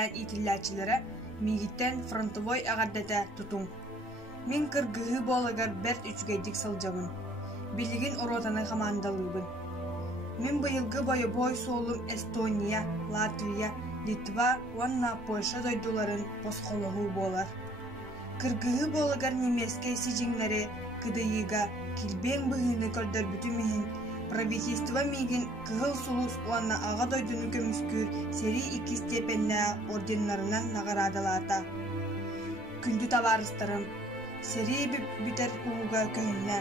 кэлэн итиллячылара мигиттен фронтовой агардата тутун. Мен кыргыгы болагар берт үчгейдик сылжабын. Билигин оротаны командалыбын. Мен быйылгы бой солум Эстония, Латвия, Литва, Уанна, Польша дойдуларын посқолығы болар. Кыргыгы болагар немеске сижиңлери кыдыйыга килбен быгыны көрдөр бүтүмихин правительство мигин кыгыл сулус Уанна ага дойдуну көмүскүр сери 2 степенне орденларынан наградалата. Күндү табарыстарым сери битер уга көйнө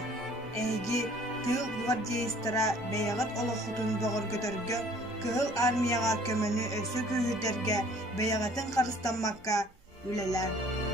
эги тыл гвардейстара бейагат олохутун богор көтөргө кыгыл армияга көмөнү өсө күйүрдерге бейагатын карыстанмакка үлелер.